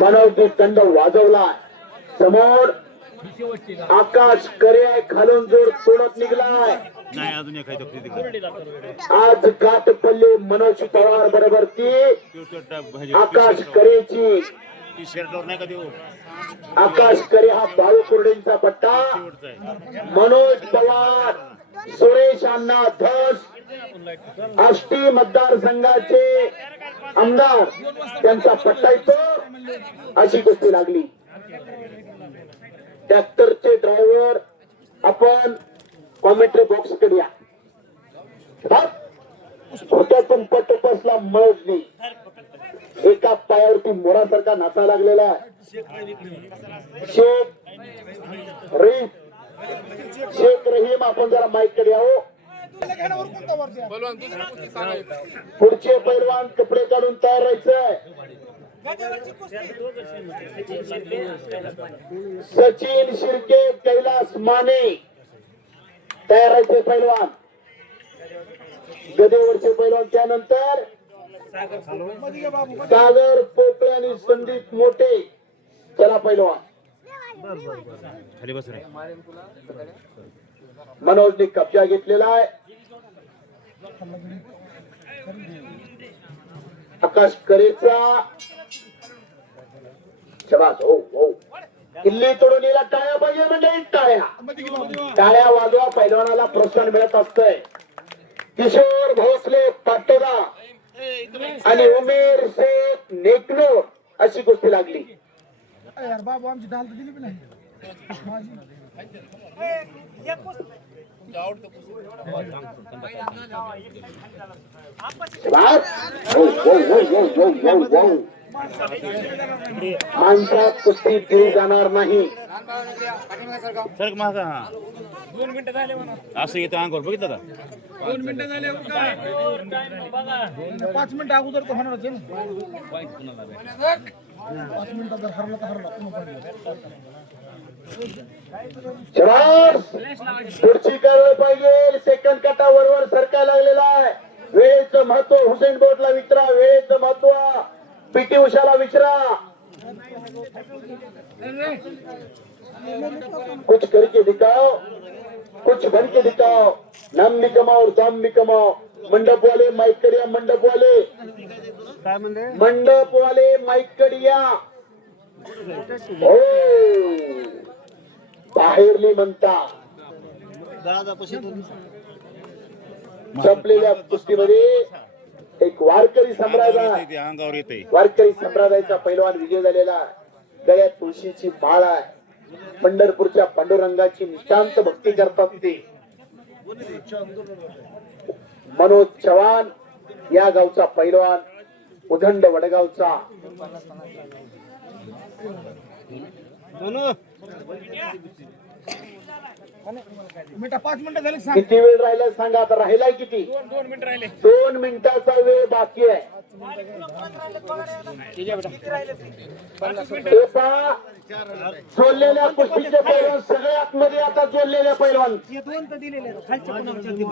मनोज दंड वाजवला. समोर आकाश करे खालून जोर तोडत निघलाय. नाही अजून एक आज गाठ पडली मनोज पवार बरोबर ती आकाश करेची. टी शर्टवर नाही का देऊ. आकाश करे हा बाळू कुर्डींचा पट्टा. मनोज पवार सुरेश अण्णा धस आष्टी मतदारसंघाचे आमदार त्यांचा पट्टा येतो. अशी कुस्ती लागली. ट्रॅक्टरचे ड्रायव्हर आपण कॉमेंट्री बॉक्स कडे या. होत्यातून पट बसला मळजनी. एका पायावरती मोरासारखा नाचा लागलेला आहे. शेख रहीम आपण जरा माईक कडे यावं. पुढचे पैलवान कपडे काढून तयार राहायचंय. सचिन शिर्के कैलास माने तयार राहायचे पैलवान. गदेवरचे पैलवान. त्यानंतर सागर पोपळे आणि संदीप मोठे. चला पैलवान. मनोजने कब्जा घेतलेला आहे. आकाश करेचा शबास. हो हो किल्ली तोडून येला. टाळ्या पाहिजे म्हणजे टाळ्या. टाळ्या वाजवा. पैलवानाला प्रोत्साहन मिळत असतंय. किशोर भोसले पाटोदा आणि उमेर शेख नेकनूर अशी गोष्टी लागली. बाबू आमची डाल दिली की नाही. माणसात कुस्ती दिली जाणार नाही. सर माझा 2 मिनिटं झाले असं येतं अंगावर बघितलं का. 2 मिनिटं झाले. 5 मिनिटं अगोदर तर होणारच आहे ना. 5 मिनिटं जर हरला तर हरला. पुढची कारवाई पाहिजे. सेकंड कटा वरवर सरकायला लागलेला आहे. वेळेचं महत्व हुसेन बोटला विचारा. वेळेचं महत्व पीटी उषाला विचारा. कुछ करके दिखाओ, कुछ बन के दिखाओ. नाम भी कमाओ और दाम भी कमाओ. मंडप वाले माईक कडिया. मंडप वाले मंडप वाले माईक कडिया. हो बाहेरली म्हणता. संपलेल्या कुस्तीमध्ये एक वारकरी संप्रदाय. वारकरी संप्रदायाचा पैलवान विजय झालेला. गळ्यात तुळशीची माळ आहे. पंढरपूरच्या पांडुरंगाची निष्ठांत भक्ती करतात ते. मनोज चव्हाण या गावचा पैलवान. उदंड वडगावचा. मिनिटं 5 मिनिटं झाले. किती वेळ राहिला सांगा. आता राहिलाय किती. 2 मिनिटं राहिले. 2 मिनिटाचा वेळ बाकी आहे. जोडलेल्या कुस्तीचे पैलवान सगळे आतमध्ये. आता जोडलेल्या पैलवान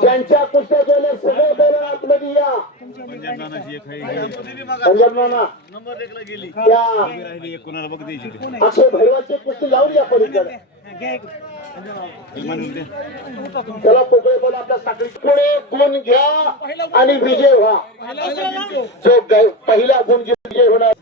ज्यांच्या कुस्त्या जोडल्या सगळे पैलवान आतमध्ये या. पंजाब नाना अक्षय भैरवाची कुस्ती लावून या पलीकडे. चला पोकळे बोला. आपल्या साखळी पुढे गुण घ्या आणि विजय व्हा. जो पहिला गुण विजय होणार.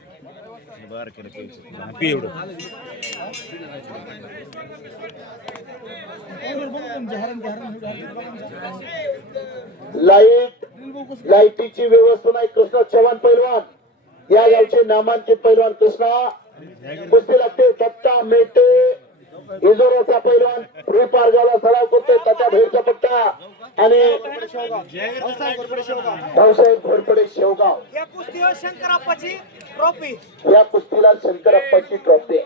लाईटीची व्यवस्था नाही. कृष्णा चव्हाण पैलवान या गावचे नामांकित पैलवान. कृष्णा कुस्ती लागते. दत्ता मेटे इजोराचा पैलवान फ्री पारगावला सराव करतोय. त्याच्या बाहेरचा पट्टा आणि भाऊसाहेब घोरपडे शेवगाव. या कुस्तीवर शंकरप्पाची ट्रॉफी. या कुस्तीला शंकरप्पाची ट्रॉफी.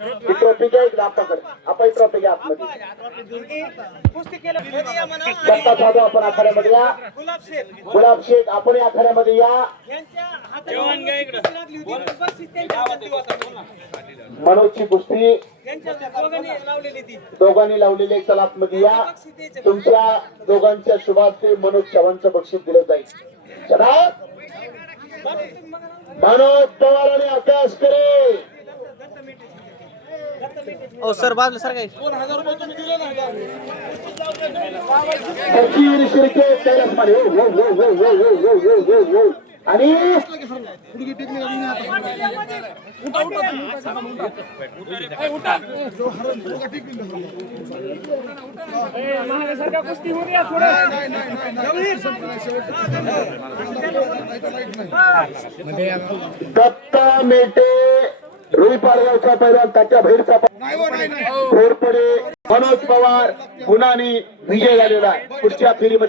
ही ट्रॉफी घ्या. एक आपल्याकडे आपण ट्रॉफी घ्या आतमध्ये. कुस्ती केलं. दत्ता जाधव आपण आखाड्यामध्ये या. गुलाब शेख आपण या आखाड्यामध्ये या. मनोजची कुस्ती दोघांनी लावलेले. चला आतमध्ये या. तुमच्या दोघांच्या शुभार्थे मनोज चव्हाणचं बक्षीस दिलं जाईल. चला मनोज पवार आणि आकाश करे. ओ सर बाजूला सर काय 2000 रुपये तुम्ही दिले ना सचिन शिर्के कैलास माने. हो, हो, हो, हो, हो, हो, हो, हो, हो, हो. आणि पुढे टेक्निक उठा उठा उठा जो हरण तो टेक्निक महाराष्ट्र कुस्ती हो गया थोड़ा दत्ता मेटे रुई पारगावचा पैलवान त्याच्या बहिरचा घोरपडे मनोज पवार गुणाने विजय झालेला आहे. पुढच्या फेरीमध्ये